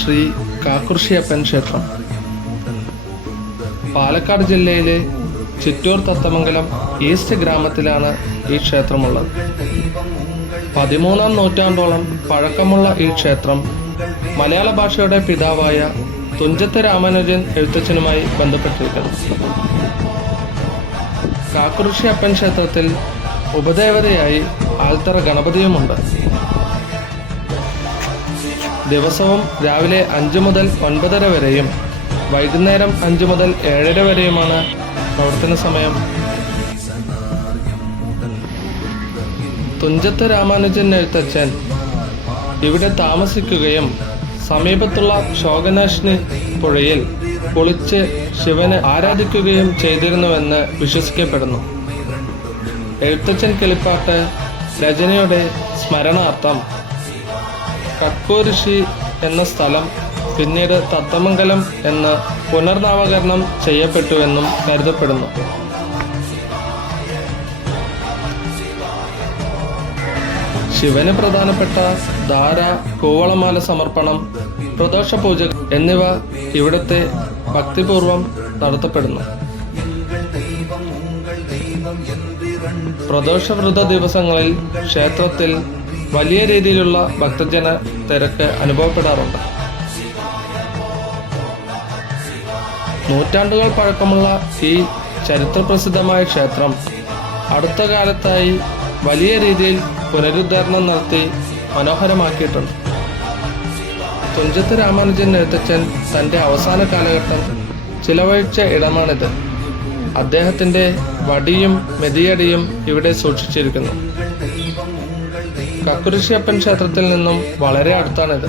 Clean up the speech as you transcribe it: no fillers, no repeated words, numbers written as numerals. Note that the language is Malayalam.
ശ്രീ കാക്കുറിശ്ശിയപ്പൻ ക്ഷേത്രം. പാലക്കാട് ജില്ലയിലെ ചിറ്റൂർ തത്തമംഗലം ഈസ്റ്റ് ഗ്രാമത്തിലാണ് ഈ ക്ഷേത്രമുള്ളത്. 13-ാം നൂറ്റാണ്ടോളം പഴക്കമുള്ള ഈ ക്ഷേത്രം മലയാള ഭാഷയുടെ പിതാവായ തുഞ്ചത്ത് രാമാനുജൻ എഴുത്തച്ഛനുമായി ബന്ധപ്പെട്ടിരിക്കുന്നു. കാക്കുറിശ്ശിയപ്പൻ ക്ഷേത്രത്തിൽ ഉപദേവതയായി ആൽത്തറ ഗണപതിയുമുണ്ട്. ദിവസവും രാവിലെ 5 മുതൽ 9:30 വരെയും വൈകുന്നേരം 5 മുതൽ 7:30 വരെയുമാണ് പ്രവർത്തന സമയം. തുഞ്ചത്ത് രാമാനുജൻ എഴുത്തച്ഛൻ ഇവിടെ താമസിക്കുകയും സമീപത്തുള്ള ശോകനാശിനി പുഴയിൽ കുളിച്ച് ശിവനെ ആരാധിക്കുകയും ചെയ്തിരുന്നുവെന്ന് വിശ്വസിക്കപ്പെടുന്നു. എഴുത്തച്ഛൻ കിളിപ്പാട്ട് രചനയുടെ സ്മരണാർത്ഥം കക്കൂരിശ്ശി എന്ന സ്ഥലം പിന്നീട് തത്തമംഗലം എന്ന് പുനർനാമകരണം ചെയ്യപ്പെട്ടുവെന്നും കരുതപ്പെടുന്നു. ശിവന് പ്രധാനപ്പെട്ട ധാര, കൂവളമാല സമർപ്പണം, പ്രദോഷ പൂജ എന്നിവ ഇവിടുത്തെ ഭക്തിപൂർവം നടത്തപ്പെടുന്നു. പ്രദോഷവ്രത ദിവസങ്ങളിൽ ക്ഷേത്രത്തിൽ വലിയ രീതിയിലുള്ള ഭക്തജന തിരക്ക് അനുഭവപ്പെടാറുണ്ട്. നൂറ്റാണ്ടുകൾ പഴക്കമുള്ള ഈ ചരിത്രപ്രസിദ്ധമായ ക്ഷേത്രം അടുത്ത കാലത്തായി വലിയ രീതിയിൽ പുനരുദ്ധാരണം നടത്തി മനോഹരമാക്കിയിട്ടുണ്ട്. തുഞ്ചത്ത് രാമാനുജൻ എഴുത്തച്ഛൻ തൻ്റെ അവസാന കാലഘട്ടം ചിലവഴിച്ച ഇടമാണിത്. അദ്ദേഹത്തിൻ്റെ വടിയും മെതിയടിയും ഇവിടെ സൂക്ഷിച്ചിരിക്കുന്നു. കാക്കുറിശ്ശിയപ്പൻ ക്ഷേത്രത്തിൽ നിന്നും വളരെ അടുത്താണിത്.